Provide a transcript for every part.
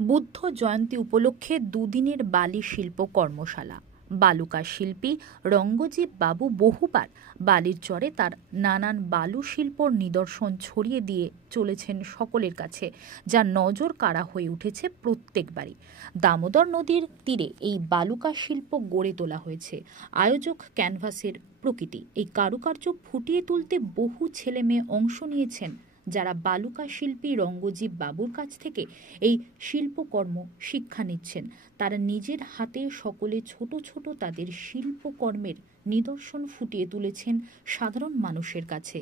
বুদ্ধ জয়ন্তী উপলক্ষে দুদিনের বালি শিল্প কর্মশালা। বালুকার শিল্পী রঙ্গজিৎ বাবু বহুবার বালির চরে তার নানান বালু শিল্পর নিদর্শন ছড়িয়ে দিয়ে চলেছেন সকলের কাছে, যা নজর কাড়া হয়ে উঠেছে প্রত্যেকবারই। দামোদর নদীর তীরে এই বালুকা শিল্প গড়ে তোলা হয়েছে। আয়োজক ক্যানভাসের প্রকৃতি। এই কারুকার্য ফুটিয়ে তুলতে বহু ছেলে মেয়ে অংশ নিয়েছেন, যারা বালুকা শিল্পী রঙ্গজিৎ বাবুর কাছ থেকে এই শিল্পকর্ম শিক্ষা নিচ্ছেন। তারা নিজের হাতে সকলে ছোট ছোট তাদের শিল্পকর্মের নিদর্শন ফুটিয়ে তুলেছেন সাধারণ মানুষের কাছে।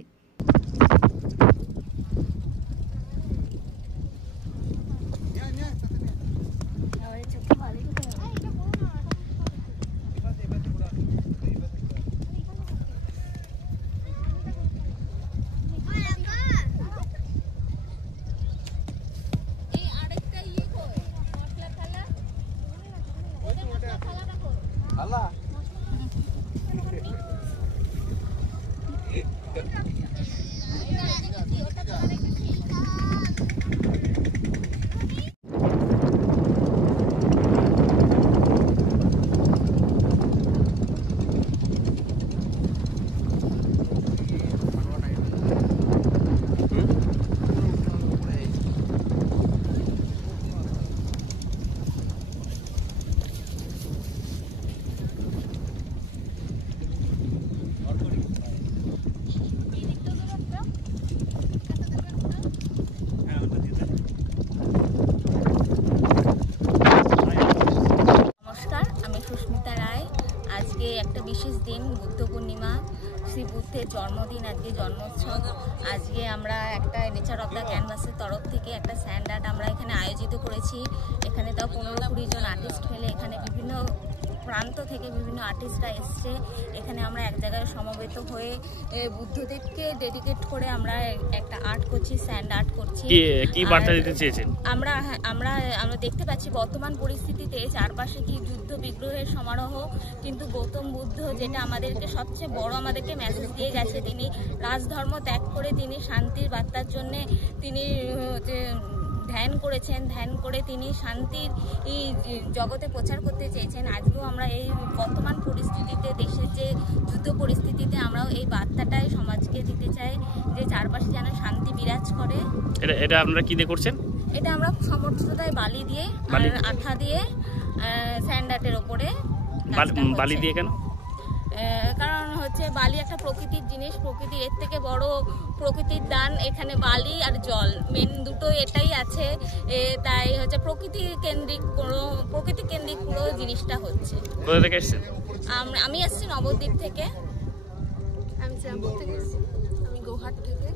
একটা বিশেষ দিন, বুদ্ধ পূর্ণিমা, শ্রী বুদ্ধের জন্মদিন, আজকে জন্মোৎসব। আজকে আমরা একটা নেচার অফ দ্য ক্যানভাসের তরফ থেকে একটা স্যান্ড আর্ট আমরা এখানে আয়োজিত করেছি। এখানে তাও 15-20 জন আর্টিস্ট মিলে, এখানে বিভিন্ন প্রান্ত থেকে বিভিন্ন আর্টিস্টরা এসছে। এখানে আমরা এক জায়গায় সমবেত হয়ে বুদ্ধদেবকে ডেডিকেট করে আমরা একটা আর্ট করছি, স্যান্ড আর্ট করছি। কি বার্তা দিতে চেয়েছেন? আমরা দেখতে পাচ্ছি বর্তমান পরিস্থিতিতে চারপাশে কি যুদ্ধ বিগ্রহের সমারোহ, কিন্তু গৌতম বুদ্ধ যেটা আমাদেরকে সবচেয়ে বড় আমাদেরকে মেসেজ দিয়ে গেছে, তিনি রাজধর্ম ত্যাগ করে তিনি শান্তির বার্তার জন্যে তিনি ধ্যান করেছেন। ধ্যান করে তিনি শান্তির এই জগতে প্রচার করতে চেয়েছেন। আজকেও আমরা এই বর্তমান পরিস্থিতিতে, দেশের যে যুদ্ধ পরিস্থিতিতে, আমরাও এই বার্তাটাই সমাজকে দিতে চাই যে চারপাশে যেন শান্তি বিরাজ করে। এটা আপনারা কি দিয়ে করছেন? এটা আমরা সমর্থতায় বালি দিয়ে আর আঠা দিয়ে স্যান্ড আর্টের ওপরে। বালি দিয়ে কেন? কারণ হচ্ছে বালি একটা প্রকৃতির জিনিস, প্রকৃতি এর থেকে বড় প্রকৃতির দান এখানে বালি আর জল, মেন দুটো এটাই আছে। তাই হচ্ছে প্রকৃতি কেন্দ্রিক পুরো জিনিসটা হচ্ছে। কোথা থেকে এসেছেন? আমি এসেছি নবদ্বীপ থেকে। আমি শ্যামপুর থেকে এসেছি। আমি গোহাট থেকে।